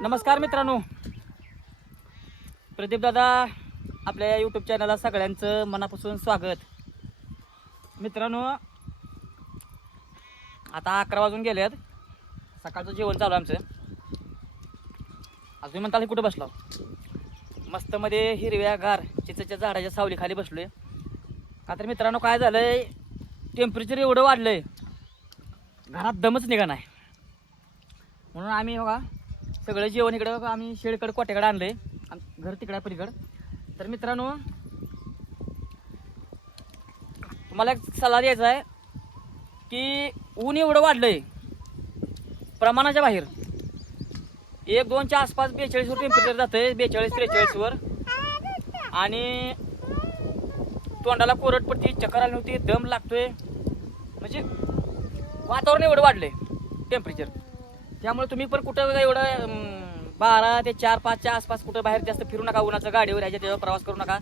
नमस्कार मित्रांनो, प्रदीप दादा आपल्या यूट्यूब चॅनलला सगळ्यांचं मनापासून स्वागत. मित्रांनो, आता 11 वाजून गेलेत. सकाळचं जेवण चालू आमचं. अजून म्हणताल कुठं बसलो? मस्त मध्ये हिरव्यागार चिंचेच्या झाडाच्या सावलीखाली बसलोय. का तर मित्रांनो काय झालंय, टेम्परेचर एवढं वाढलंय, घरात दमच निघा नाही. म्हणून आम्ही बघा सगळं जेवण इकडं आम्ही शेडकडे कोट्याकडे आणलंय, घर तिकडे पलीकडं. तर मित्रांनो, तुम्हाला एक सल्ला द्यायचा आहे की ऊन एवढं वाढलंय प्रमाणाच्या बाहेर. 1-2च्या आसपास 42वर टेम्परेचर जातंय, 42-43वर. आणि तोंडाला कोरड पडती, चक्कर आली होती, दम लागतोय. म्हणजे वातावरण एवढं वाढलंय टेम्परेचर. त्यामुळे तुम्ही पण कुठं एवढं 12 ते 4-5च्या आसपास कुठं बाहेर जास्त फिरू नका. उन्हाचं गाडीवर यायच्या त्याच्यावर प्रवास करू नका.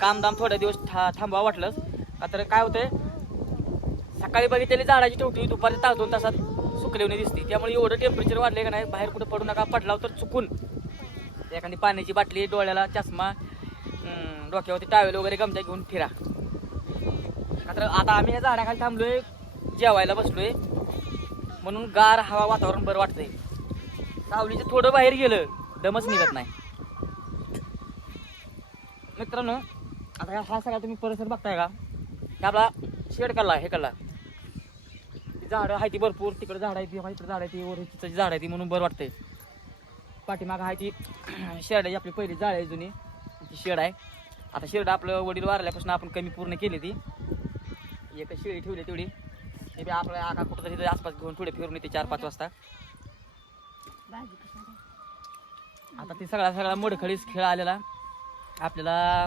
कामदाम थोड्या दिवस थांबवा वाटलंच. का तर काय होतंय, सकाळी बघितलेली झाडाची ठेवटी दुपारी 2 तासात सुकलेवणी दिसते. त्यामुळे एवढं टेम्परेचर वाढले का नाही, बाहेर कुठं पडू नका. पडलाव तर चुकून एखादी पाण्याची बाटली, डोळ्याला चष्मा, डोक्यावरती टावेल वगैरे गमजा घेऊन फिरा. का तर आता आम्ही या झाडाखाली थांबलोय, जेवायला बसलोय, म्हणून गार हवा वातावरण बरं वाटतंय. सावलीचं थोडं बाहेर गेलं दमच निघत नाही. मित्रांनो, आता हा सगळा तुम्ही परिसर बघताय का, की आपला शेड काढला, हे काढला, झाडं आहे ती भरपूर. तिकडे झाड आहे ती, इकडे झाड आहे ती, वर चिंचेची झाड आहे ती, म्हणून बरं वाटतंय. पाठीमाग आहे ती शेड आहे, आपली पहिली झाड आहे जुनी ती शेड आहे. आता शेड आपलं वडील वारल्यापासून आपण कमी पूर्ण केली ती. एक शेळी ठेवली तेवढी, ते बी आपल्या आका कुठं तरी आसपास घेऊन थोडे फिरून येते 4-5 वाजता. आता ती सगळा मोडखळीस खेळ आलेला आपल्याला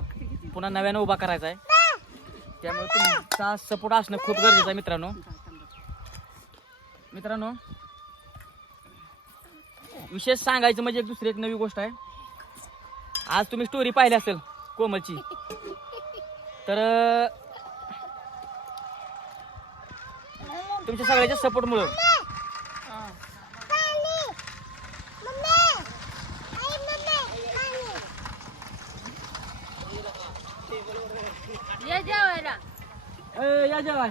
पुन्हा नव्यानं उभा करायचा आहे. त्यामुळे तुमचा सपोर्ट असणं खूप गरजेचं आहे मित्रांनो. विशेष सांगायचं म्हणजे दुसरी एक नवी गोष्ट आहे. आज तुम्ही स्टोरी पाहिली असेल कोमलची, तर तुमच्या सगळ्याच्या सपोर्टमुळं या जेवाय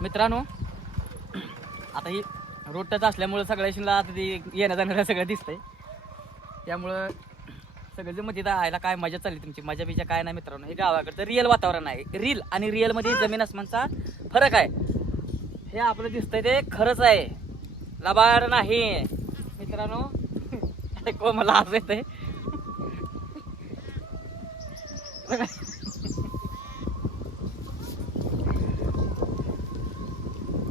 मित्रांनो, आता ही रोड टच असल्यामुळं सगळ्या आता ती येण्या जाण्याला सगळं दिसतंय. त्यामुळं सगळं मग तिथं आयला काय मजा चालली तुमची, मजा बिजा काय नाही मित्रांनो. हे गावाकडचं रिअल वातावरण आहे. रील आणि रिअलमध्ये जमीन आसमानचा फरक आहे. हे आपलं दिसतंय ते खरंच आहे, लबाड नाही मित्रांनो. कोमला असं येतंय.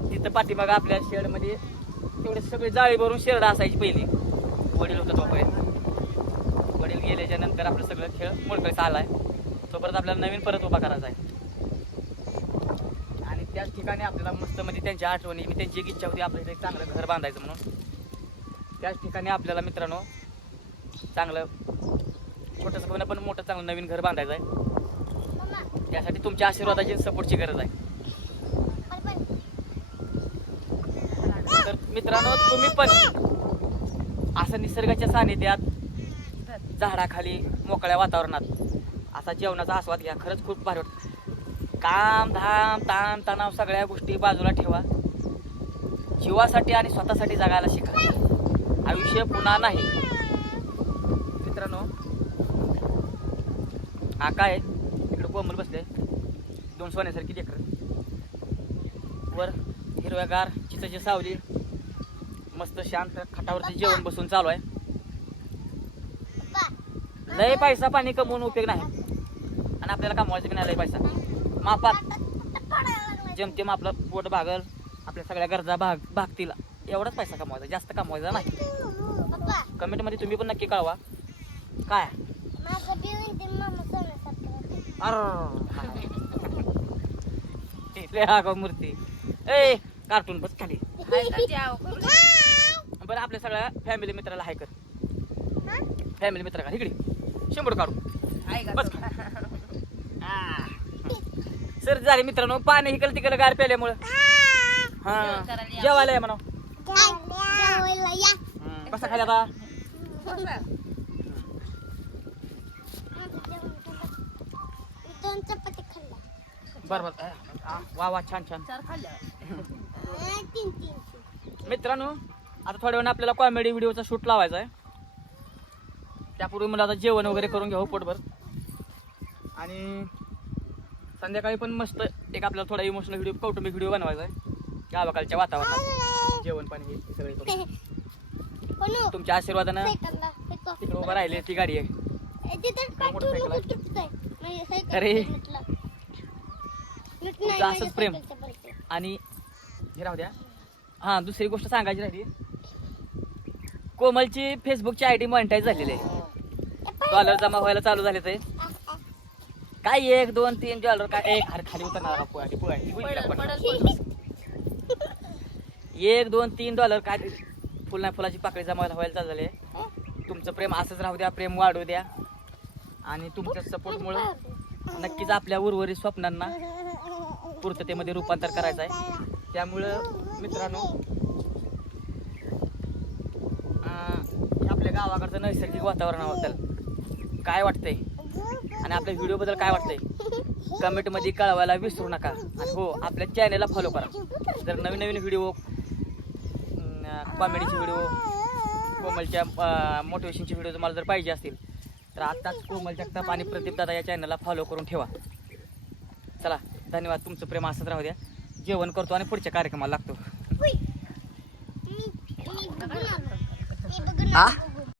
तिथं पाठीमागं आपल्या शेडमध्ये तेवढे सगळे जाळी भरून शेड असायची पहिली. वडील होतं तोपर्यंत. वडील गेल्याच्या नंतर आपलं सगळं खेळ मोडकळीस आलाय. तोपर्यंत आपल्याला नवीन परत उभा करायचा आहे. आणि त्याच ठिकाणी आपल्याला मस्त म्हणजे त्यांच्या आठवणी, मी त्यांची एक इच्छा होती आपल्याला एक चांगलं घर बांधायचं म्हणून. त्याच ठिकाणी आपल्याला मित्रांनो चांगलं छोटंसं होणं पण मोठं चांगलं नवीन घर बांधायचं आहे. त्यासाठी तुमच्या आशीर्वादाची सपोर्टची गरज आहे. तर मित्रांनो, तुम्ही पण असं निसर्गाच्या सानिध्यात झाडाखाली मोकळ्या वातावरणात असा जेवणाचा आस्वाद घ्या. खरंच खूप भारी वाटतं. काम धाम ताण तणाव सगळ्या गोष्टी बाजूला ठेवा. जीवासाठी आणि स्वतःसाठी जगायला शिका. आयुष्य पुन्हा नाही मित्रांनो. हा काय इकडं कोमल बसले, 2 सोन्यासारखी लेकरं. वर हिरव्यागार चिंचेची सावली, मस्त शांत खाटावरती जेवण बसून चालू आहे. लय पैसा पाणी कमवून उपयोग नाही, आणि आपल्याला कमवायचं की नाही लय पैसा. मापात जेमतेम आपलं पोट भागल, आपल्या सगळ्या गरजा भागतील एवढाच पैसा कमवायचा, जास्त कमवायचा नाही. कमेंटमध्ये तुम्ही पण नक्की कळवा काय. अरे मूर्ती ए कार्टून बस खाली. बरं, आपल्या सगळ्या फॅमिली मित्राला हाय कर. फॅमिली मित्र का इकडे 100 काढू बस. सर्दी झाली मित्रांनो, पाणी इकडं तिकडं गार प्यायल्यामुळं. हा जेवायला या म्हणा. कसा खायला आता? दोन चपाती खाल्ल्या. बरोबर. वा वा, छान छान. तीन. मित्रांनो आता थोड्या वेळाने आपल्याला कॉमेडी व्हिडिओचा शूट लावायचा आहे. त्यापूर्वी मला आता जेवण वगैरे करून घ्यावं पोटभर. आणि संध्याकाळी पण मस्त एक आपल्याला थोडा इमोशनल व्हिडिओ, कौटुंबिक व्हिडिओ बनवायचा आहे. गावाकडच्या वातावरणात जेवण पाणी हे सगळे करून. तुमच्या आशीर्वादानं तिकडे उभं राहिले ती गाडी आहे. अरे तुमचं असंच प्रेम. आणि हे राहू द्या. हा दुसरी गोष्ट सांगायची राहिली. कोमलची फेसबुकची आयडी मॉनिटाईज झालेली आहे. डॉलर जमा व्हायला चालू झाले ते. काय 1 2 3 डॉलर काय एक खाली उतरणार 1 2 3 डॉलर काय फुलाची पाकळी जमा व्हायला चालू झाले. तुमचं प्रेम असंच राहू द्या, प्रेम वाढू द्या. आणि तुमच्या सपोर्टमुळे नक्कीच आपल्या उर्वरित स्वप्नांना पूर्ततेमध्ये रूपांतर करायचं आहे. त्यामुळं मित्रांनो आपल्या गावाकडचं नैसर्गिक वातावरणाबद्दल काय वाटतंय आणि आपल्या व्हिडिओबद्दल काय वाटतंय कमेंटमध्ये कळवायला विसरू नका. आणि हो, आपल्या चॅनेलला फॉलो करा. जर नवीन नवीन व्हिडिओ, कॉमेडीचे व्हिडिओ, कोमलच्या मोटिवेशनचे व्हिडिओ तुम्हाला जर पाहिजे असतील तर आत्ताच कोमल जगताप आणि प्रदीप दादा या चॅनलला फॉलो करून ठेवा. चला धन्यवाद. तुमचं प्रेम असंच राहू द्या. जेवण करतो आणि पुढच्या कार्यक्रमाला लागतो.